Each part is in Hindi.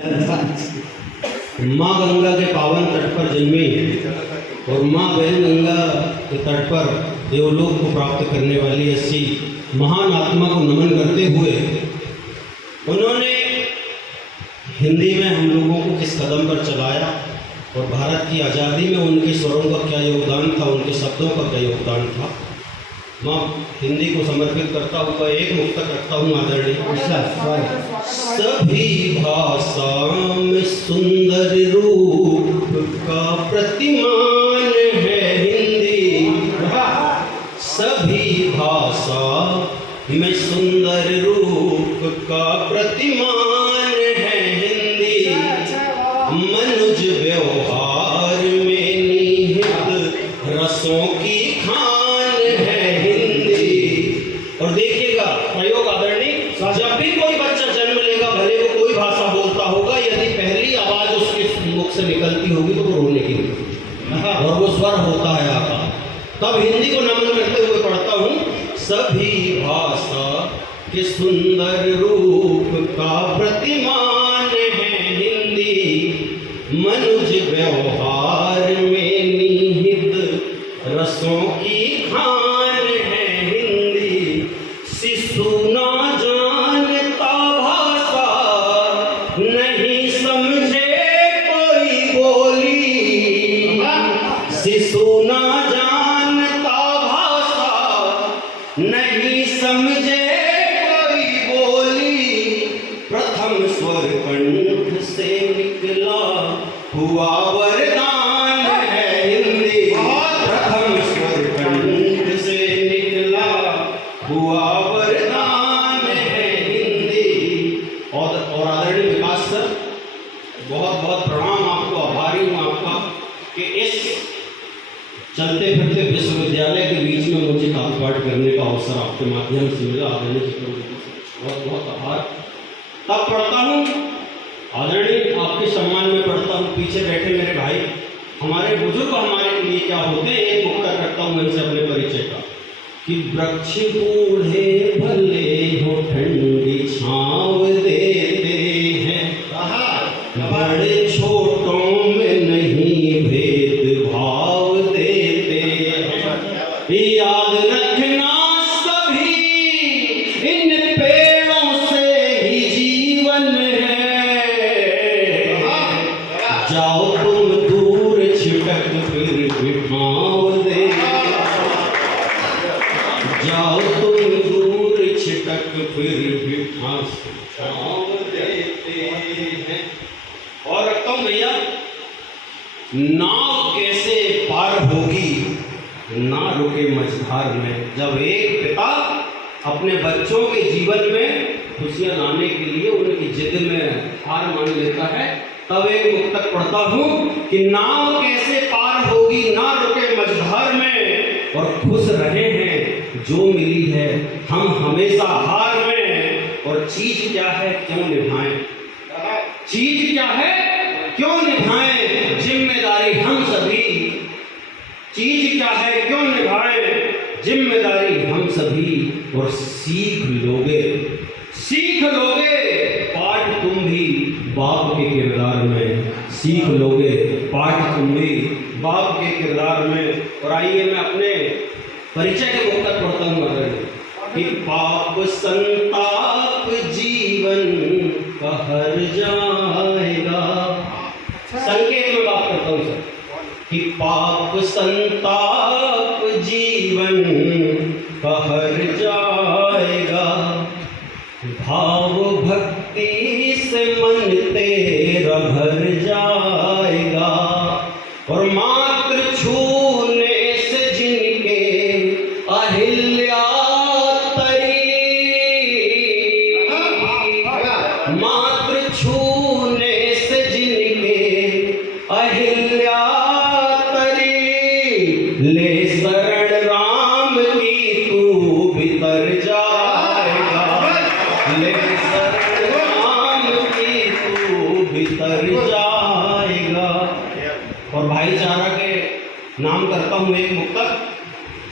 माँ गंगा के पावन तट पर जन्मी और माँ बैन गंगा के तट पर देवलोक को प्राप्त करने वाली ऐसी महान आत्मा को नमन करते हुए उन्होंने हिंदी में हम लोगों को किस कदम पर चलाया और भारत की आज़ादी में उनके स्वरों का क्या योगदान था, उनके शब्दों का क्या योगदान था। मैं हिंदी को समर्पित करता हुआ एक मुक्तक रखता हूँ आदरणीय। सभी भाषा में सुंदर रूप का प्रतिमान है हिंदी, सभी भाषा में सुंदर रूप का प्रतिमान है हिंदी, मनुज व्यवहार में निहित रसों की खान है हिंदी। और देखिएगा प्रयोग आदरणीय, जब भी कोई बच्चा जन्म लेगा, भले वो कोई भाषा बोलता होगा, यदि पहली आवाज उसके मुख से निकलती होगी तो वो रोने की और वो स्वर होता है आका। तब हिंदी को नमन करते हुए पढ़ता हूँ। सभी भाषा के सुंदर रूप का प्रतिमान है हिंदी, मनुज व्यवहार में निहित रसों की खान है हिंदी। शिशु ना जानता भाषा, नहीं समझे कोई बोली, शिशु ना जानता भाषा, नहीं समझे कोई बोली, प्रथम स्वर कंठ से निकला हुआ वरदान है हिंदी, प्रथम स्वर कंठ से निकला हुआ वरदान है हिंदी। और आदरणीय विकास सर, बहुत बहुत प्रणाम आपको, आभारी हूँ आपका कि इस चलते फिरते विश्वविद्यालय के बीच में मुझे काव्यपाठ करने का अवसर आपके माध्यम से मिला। आदरणीय बहुत बहुत आभार। तब पढ़ता हूँ आदरणीय, आपके सम्मान में पढ़ता हूँ। पीछे बैठे मेरे भाई, हमारे बुजुर्ग हमारे लिए क्या होते हैं, एक मुक्तक करता हूँ इनसे अपने परिचय का कि वृक्ष बूढ़े भले हो ठंडी छाँव देते हैं, बड़े छोटों में नहीं भेदभाव देते हैं, याद रखना सभी इन पेड़ों से ही जीवन है, जाओ तुम दूर छिटक फिर भी ठाव दे, जाओ तुम दूर छिटक फिर भी ठाव देते हैं। और रखता हूँ भैया, नाव कैसे पार होगी ना रुके मझधार में। जब एक पिता अपने बच्चों के जीवन में खुशियां लाने के लिए उनकी जिद में हार मान लेता है, तब एक मुक्तक पढ़ता हूँ कि नाव कैसे पार होगी ना रुके मझधार में, और खुश रहे हैं जो मिली है हम हमेशा हार में। और चीज क्या है क्यों निभाएं, चीज क्या है क्यों निभाएं, जिम्मेदारी हम सभी, चीज क्या है क्यों निभाएं, जिम्मेदारी हम सभी। और सीख लोगे पाठ तुम भी बाप के किरदार में, सीख लोगे पाठ तुम भी बाप के किरदार में। और आइए मैं अपने परिचय के मुक्तक पढ़ता हूँ कि पाप संताप जीवन कहर जाएगा। संकेत में बात करता हूँ सर कि पाप संताप जीवन कहर जाएगा, भाव भक्ति से मन तेरा भर जाएगा। और मात्र छूने से जिनके अहिल्या तरी, मात्र छूने से जिनके अहिल्या तरी, ले शरण राम की तू भीतर जाएगा, ले शरण राम की तू भीतर जाएगा। और भाईचारा के नाम करता हूँ एक मुक्तक।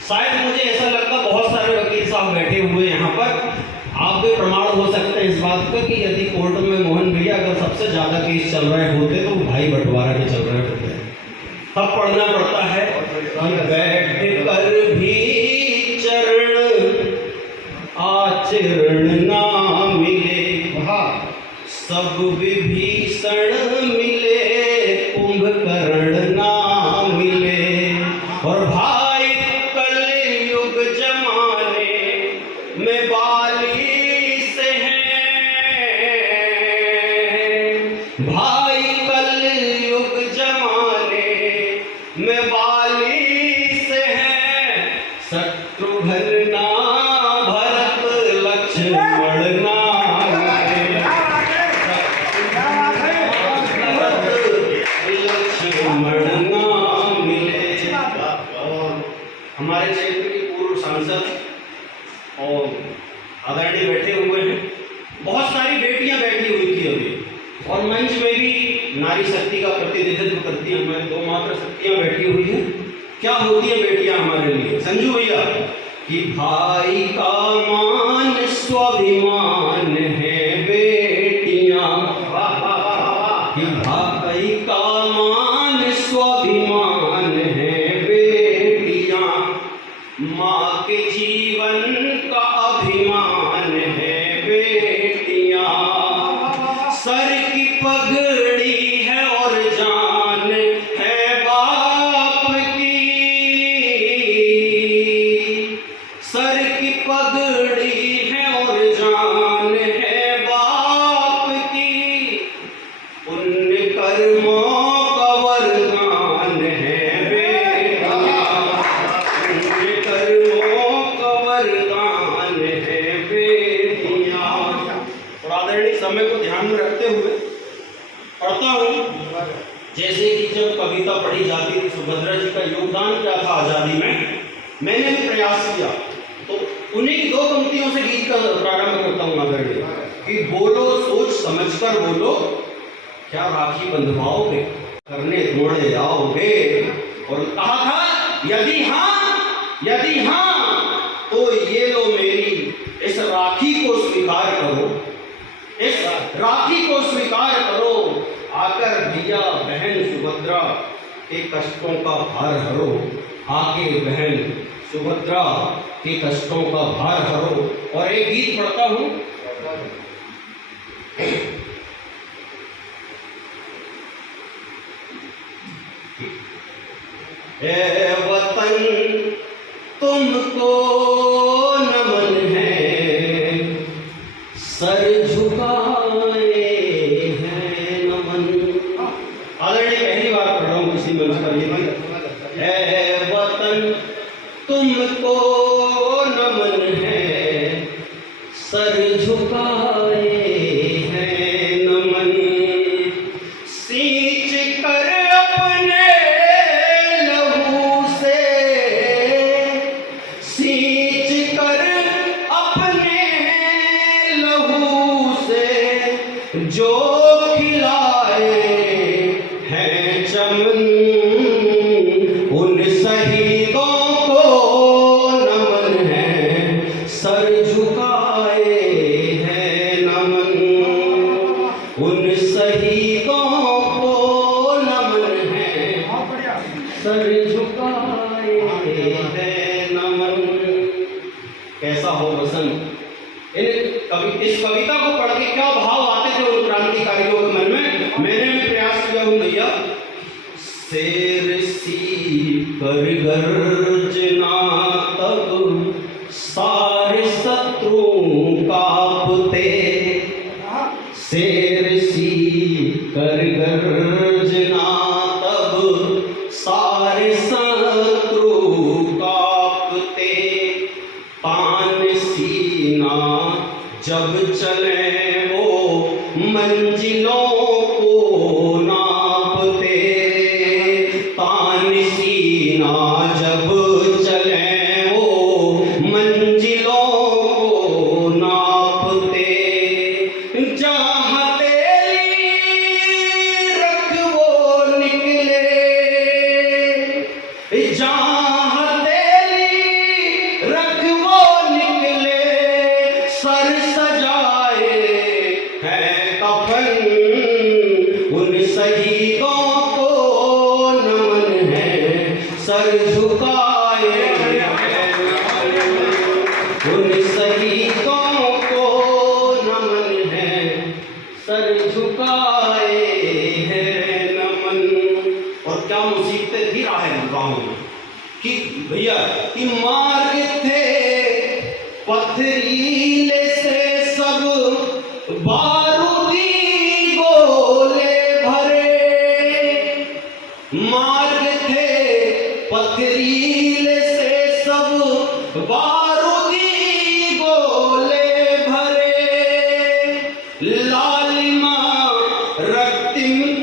शायद मुझे ऐसा लगता बहुत सारे वकील साहब बैठे हुए यहाँ पर, आप भी प्रमाण हो सकते हैं इस बात का कि यदि कोर्ट में मोहन भैया अगर सबसे ज़्यादा केस चल रहे होते तो वो भाई बंटवारा के चल रहे होते। तब पढ़ना पड़ता है कि बैठ कर भी चरण आचरण ना मिले, सब विभीषण मिले कुंभकर्ण ना मिले। और भाई कलयुग जमाने में बाली से हैं, भाई कलयुग जमाने में बाली से हैं। शत्रुघ्न ना भरत लक्ष्मण ना हमारे क्षेत्र के पूर्व सांसद और आदरणीय बैठे हुए हैं। बहुत सारी बेटियां बैठी हुई थी अभी, और मंच में भी नारी शक्ति का प्रतिनिधित्व करती हैं। हमारी दो मात्र शक्तियां बैठी हुई हैं। क्या होती है बेटियां हमारे लिए? संजू भैया कि भाई का मान स्वाभिमान है बेटियां, कि भाई का मान स्वाभिमान है बेटियां, माँ के जीवन का अभिमान है बेटियां। सर की पगड़ी है और जान है बाप की, सर की पगड़ी है और जान है बाप की। पुण्य कर्मों का वरदान है बेटियां, पुण्य कर्मों का वरदान है बेटियां। और आदरणीय समय को ध्यान में रखते हुए पढ़ता हूँ। जैसे कि जब कविता पढ़ी जाती थी, सुभद्रा जी का योगदान क्या था आजादी में, मैंने भी प्रयास किया। तो उन्हीं दो पंक्तियों से गीत का प्रारंभ करता हूँ आदरणीय कि बोलो सोच समझकर बोलो, क्या राखी बंधवाओगे, करने थोड़े आओगे। और कहा था यदि हाँ तो ये लो मेरी इस राखी को स्वीकार करो, इस राखी को स्वीकार करो। आकर भैया बहन सुभद्रा के कष्टों का भार हरो, आके बहन सुभद्रा के कष्टों का भार हरो। और एक गीत पढ़ता हूँ। ए वतन तुमको नमन है, सर झुकाए हैं नमन। आदरणीय पहली बार पढ़ रहा हूँ किसी मंच पर ये गीत। ए वतन तुमको नमन है, सर झुकाए हैं नमन। सींच कर अपने लहू से, सींच कर अपने लहू से जो खिलाए हैं चमन, उन शहीदों को नमन है, सर झुकाए हैं नमन। उन शहीदों को नमन है, सर झुकाए हैं नमन। कैसा हो वसंत। इस कविता को पढ़ के क्या भाव आते थे उन क्रांतिकारियों के मन में, मैंने भी प्रयास किया हूँ भैया। शेर सी कर गर्जना तब सारे शत्रु कांपते, शेर सी कर गर्जना तब सारे शत्रु कांपते। तान सीना जब चले वो मंजिलों को नापते, तान सीना जब पाऊं कि भैया कि मार्ग थे पथरीले से सब बारूदी गोले भरे, मार्ग थे पथरीले से सब बारूदी गोले भरे, लालिमा रक्तिम